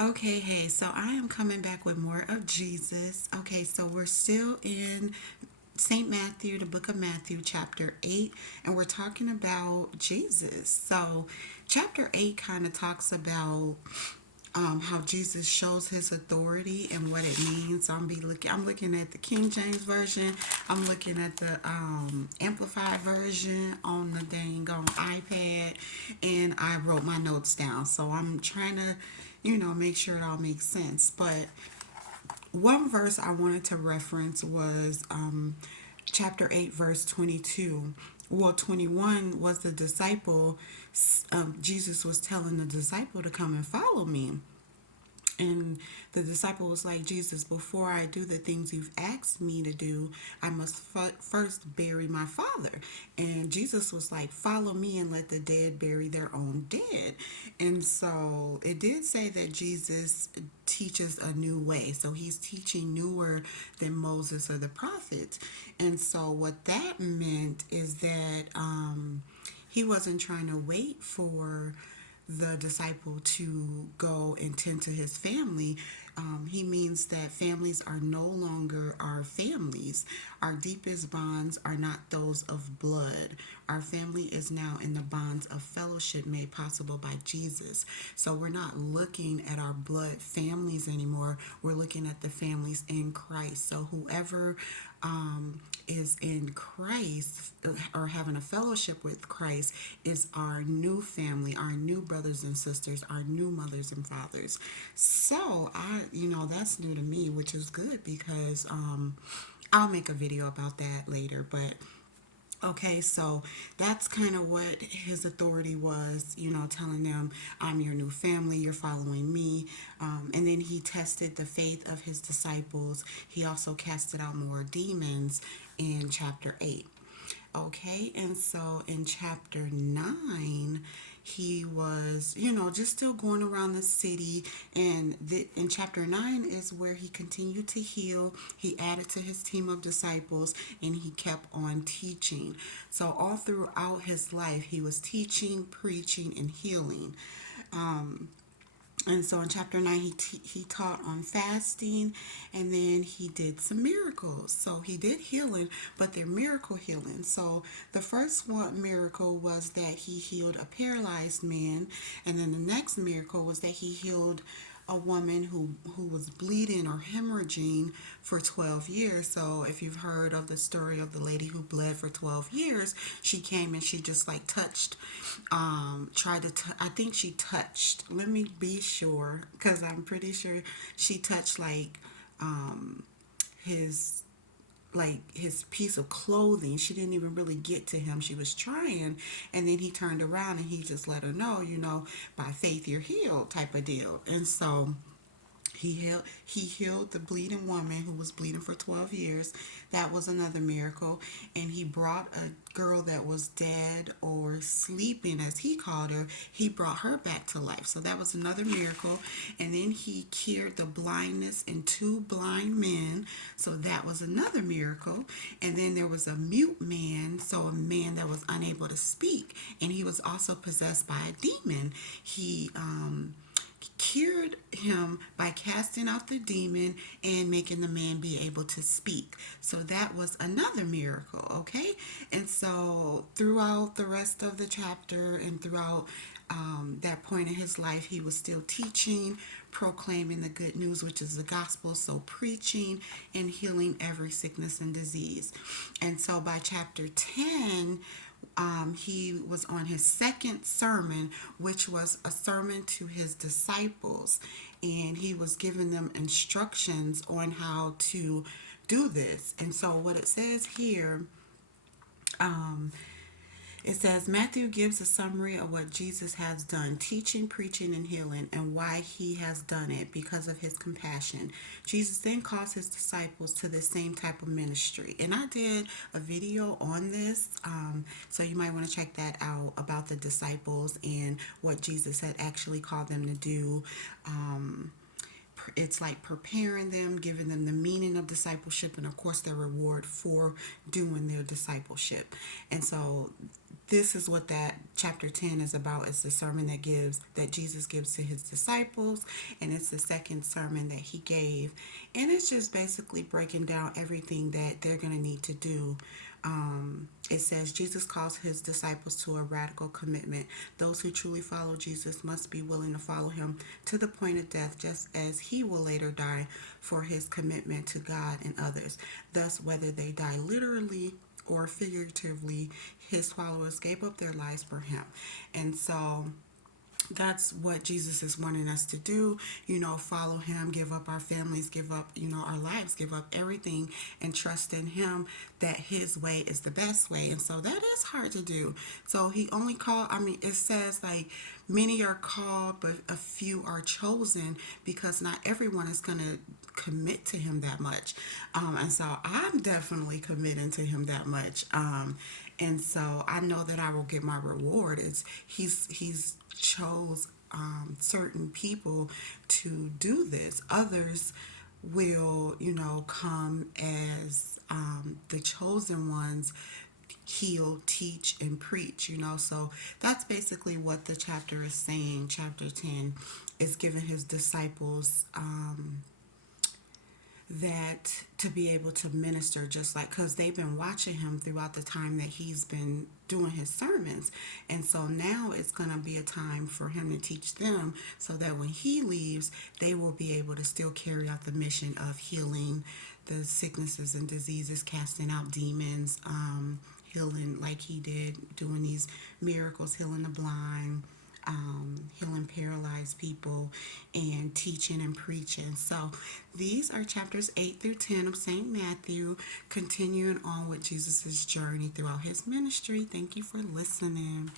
Okay, hey, so I am coming back with more of Jesus. Okay, so we're still in St. Matthew, the book of Matthew, chapter 8, and we're talking about Jesus. So, chapter 8 kind of talks about how Jesus shows his authority and what it means. I'm looking at the King James version. I'm looking at the amplified version on the dang on iPad, and I wrote my notes down. So I'm trying to, make sure it all makes sense. But one verse I wanted to reference was chapter 8, verse 22. Well, 21 was the disciple. Jesus was telling the disciple to come and follow me. And the disciple was like, Jesus, before I do the things you've asked me to do, I must first bury my father. And Jesus was like, follow me and let the dead bury their own dead. And so it did say that Jesus teaches a new way. So he's teaching newer than Moses or the prophets. And so what that meant is that he wasn't trying to wait for the disciple to go and tend to his family. He means that families are no longer our families. Our deepest bonds are not those of blood. Our family is now in the bonds of fellowship made possible by Jesus. So we're not looking at our blood families anymore. We're looking at the families in Christ. So whoever is in Christ or having a fellowship with Christ is our new family, our new brothers and sisters, our new mothers and fathers. So that's new to me, which is good because I'll make a video about that later. But okay, so that's kind of what his authority was, telling them, I'm your new family, you're following me. And then he tested the faith of his disciples. He also casted out more demons in chapter 8. Okay, and so in chapter 9, he was, just still going around the city. And in chapter 9 is where he continued to heal. He added to his team of disciples and he kept on teaching. So, all throughout his life, he was teaching, preaching, and healing. And so in chapter 9, he taught on fasting, and then he did some miracles. So he did healing, but they're miracle healing. So the first one miracle was that he healed a paralyzed man, and then the next miracle was that he healed a woman who was bleeding or hemorrhaging for 12 years. So if you've heard of the story of the lady who bled for 12 years, she came and she just like touched, I think she touched, let me be sure, because I'm pretty sure she touched his his piece of clothing. She didn't even really get to him. She was trying, and then he turned around and he just let her know, by faith you're healed type of deal. And so he healed the bleeding woman who was bleeding for 12 years. That was another miracle. And he brought a girl that was dead or sleeping, as he called her. He brought her back to life. So that was another miracle. And then he cured the blindness in two blind men. So that was another miracle. And then there was a mute man, so a man that was unable to speak. And he was also possessed by a demon. He cured him by casting out the demon and making the man be able to speak. So that was another miracle, okay? And so throughout the rest of the chapter and throughout that point in his life, he was still teaching, proclaiming the good news, which is the gospel. So preaching and healing every sickness and disease. And so by chapter 10, he was on his second sermon, which was a sermon to his disciples, and he was giving them instructions on how to do this. And so, what it says here, um, it says Matthew gives a summary of what Jesus has done, teaching, preaching, and healing, and why he has done it because of his compassion. Jesus then calls his disciples to the same type of ministry. And I did a video on this, so you might want to check that out about the disciples and what Jesus had actually called them to do. it's like preparing them, giving them the meaning of discipleship, and of course their reward for doing their discipleship. And so this is what that chapter 10 is about. It's the sermon that Jesus gives to his disciples, and it's the second sermon that he gave, and it's just basically breaking down everything that they're going to need to do. It says Jesus calls his disciples to a radical commitment. Those who truly follow Jesus must be willing to follow him to the point of death, just as he will later die for his commitment to God and others. Thus, whether they die literally or figuratively, his followers gave up their lives for him. And so that's what Jesus is wanting us to do, follow him, give up our families, give up, our lives, give up everything and trust in him that his way is the best way. And so that is hard to do. So he only called, it says like many are called, but a few are chosen, because not everyone is going to commit to him that much. And so I'm definitely committing to him that much. And so I know that I will get my reward. He's chose certain people to do this. Others will, come as the chosen ones, heal, teach, and preach, So that's basically what the chapter is saying. Chapter 10 is giving his disciples that to be able to minister, just like, because they've been watching him throughout the time that he's been doing his sermons. And so now it's going to be a time for him to teach them, so that when he leaves, they will be able to still carry out the mission of healing the sicknesses and diseases, casting out demons, healing like he did, doing these miracles, healing the blind, healing paralyzed people, and teaching and preaching. So these are chapters 8 through 10 of St. Matthew, continuing on with Jesus' journey throughout his ministry. Thank you for listening.